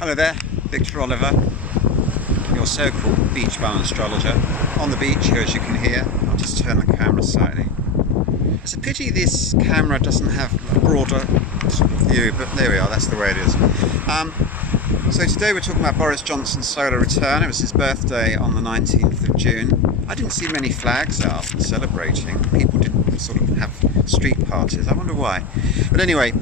Hello there, Victor Olliver, your so-called Beach Bum Astrologer. On the beach here, as you can hear. I'll just turn the camera slightly. It's a pity this camera doesn't have a broader sort of view, but there we are, that's the way it is. So today we're talking about Boris Johnson's solar return. It was his birthday on the 19th of June. I didn't see many flags out and celebrating. People didn't sort of have street parties. I wonder why. But anyway,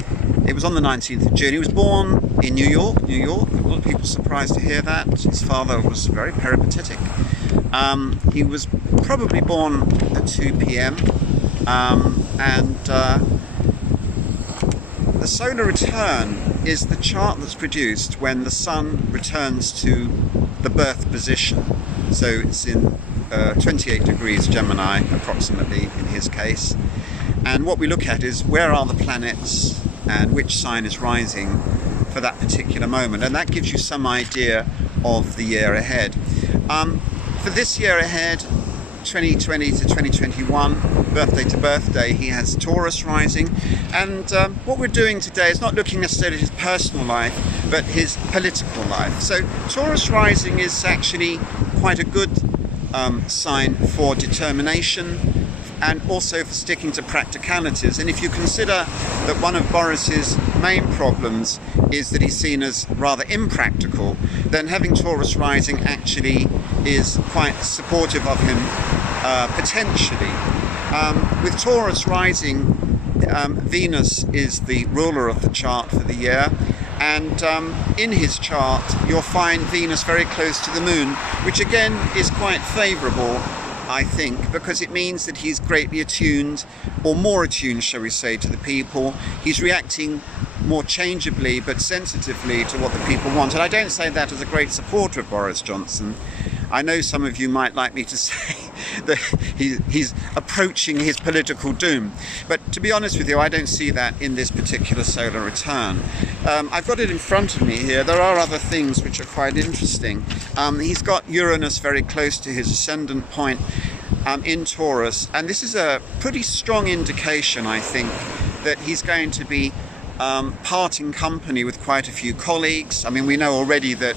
it was on the 19th of June. He was born in New York. A lot of people surprised to hear that. His father was very peripatetic. He was probably born at 2 p.m. The solar return is the chart that's produced when the sun returns to the birth position. So it's in 28 degrees Gemini, approximately, in his case. And what we look at is where are the planets and which sign is rising for that particular moment. And that gives you some idea of the year ahead. For this year ahead, 2020 to 2021, birthday to birthday, he has Taurus rising. And what we're doing today is not looking necessarily at his personal life, but his political life. So Taurus rising is actually quite a good sign for determination and also for sticking to practicalities. And if you consider that one of Boris's main problems is that he's seen as rather impractical, then having Taurus rising actually is quite supportive of him potentially. With Taurus rising, Venus is the ruler of the chart for the year, and in his chart you'll find Venus very close to the moon, which again is quite favourable, I think, because it means that he's greatly attuned, or more attuned, shall we say, to the people. He's reacting more changeably but sensitively to what the people want. And I don't say that as a great supporter of Boris Johnson. I know some of you might like me to say that he's approaching his political doom. But to be honest with you, I don't see that in this particular solar return. I've got it in front of me here. There are other things which are quite interesting. He's got Uranus very close to his ascendant point in Taurus. And this is a pretty strong indication, I think, that he's going to be parting company with quite a few colleagues. I mean, we know already that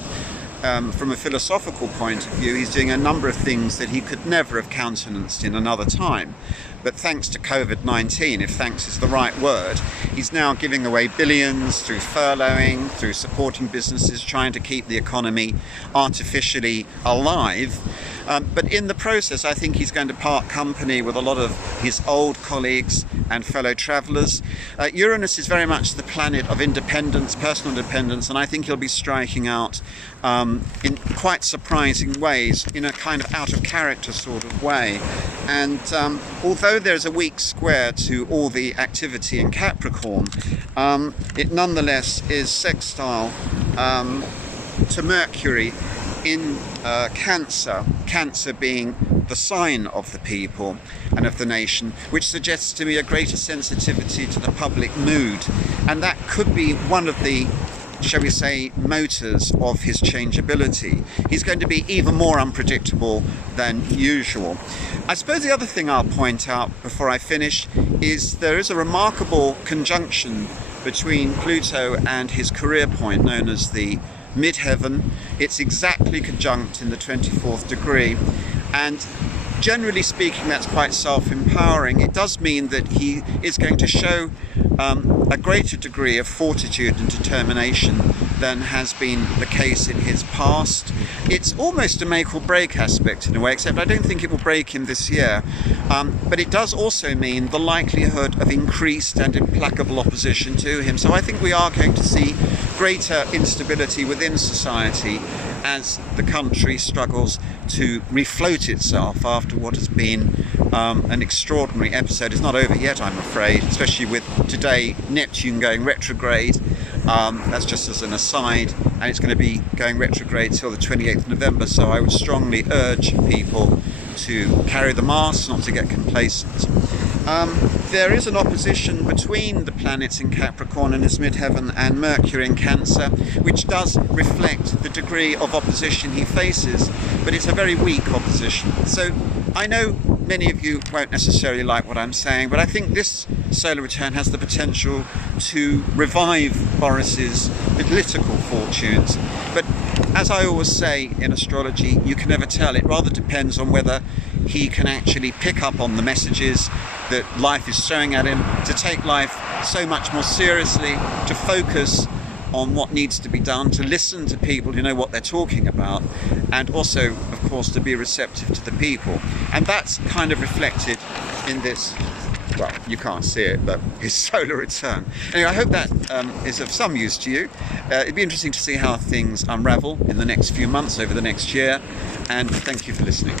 from a philosophical point of view, he's doing a number of things that he could never have countenanced in another time. But thanks to COVID-19, if thanks is the right word, he's now giving away billions through furloughing, through supporting businesses, trying to keep the economy artificially alive. But in the process, I think he's going to part company with a lot of his old colleagues and fellow travellers. Uranus is very much the planet of independence, personal independence, and I think he'll be striking out in quite surprising ways, in a kind of out of character sort of way. And although there's a weak square to all the activity in Capricorn, it nonetheless is sextile to Mercury in Cancer, Cancer being the sign of the people and of the nation, which suggests to me a greater sensitivity to the public mood. And that could be one of the, shall we say, motors of his changeability. He's going to be even more unpredictable than usual. I suppose the other thing I'll point out before I finish is there is a remarkable conjunction between Pluto and his career point, known as the midheaven. It's exactly conjunct in the 24th degree, and generally speaking that's quite self-empowering. It does mean that he is going to show a greater degree of fortitude and determination than has been the case in his past. It's almost a make or break aspect in a way, except I don't think it will break him this year. But it does also mean the likelihood of increased and implacable opposition to him. So I think we are going to see greater instability within society as the country struggles to refloat itself after what has been an extraordinary episode. It's not over yet, I'm afraid, especially with today Neptune going retrograde. That's just as an aside, and it's going to be going retrograde till the 28th of November, so I would strongly urge people to carry the mask, not to get complacent. There is an opposition between the planets in Capricorn and his midheaven and Mercury in Cancer, which does reflect the degree of opposition he faces, but it's a very weak opposition. So I know many of you won't necessarily like what I'm saying, but I think this solar return has the potential to revive Boris's political fortunes. But as I always say in astrology, you can never tell. It rather depends on whether he can actually pick up on the messages that life is throwing at him, to take life so much more seriously, to focus on what needs to be done, to listen to people who know what they're talking about, and also, of course, to be receptive to the people. And that's kind of reflected in this, well, you can't see it, but his solar return. Anyway, I hope that is of some use to you. It'd be interesting to see how things unravel in the next few months, over the next year, and thank you for listening.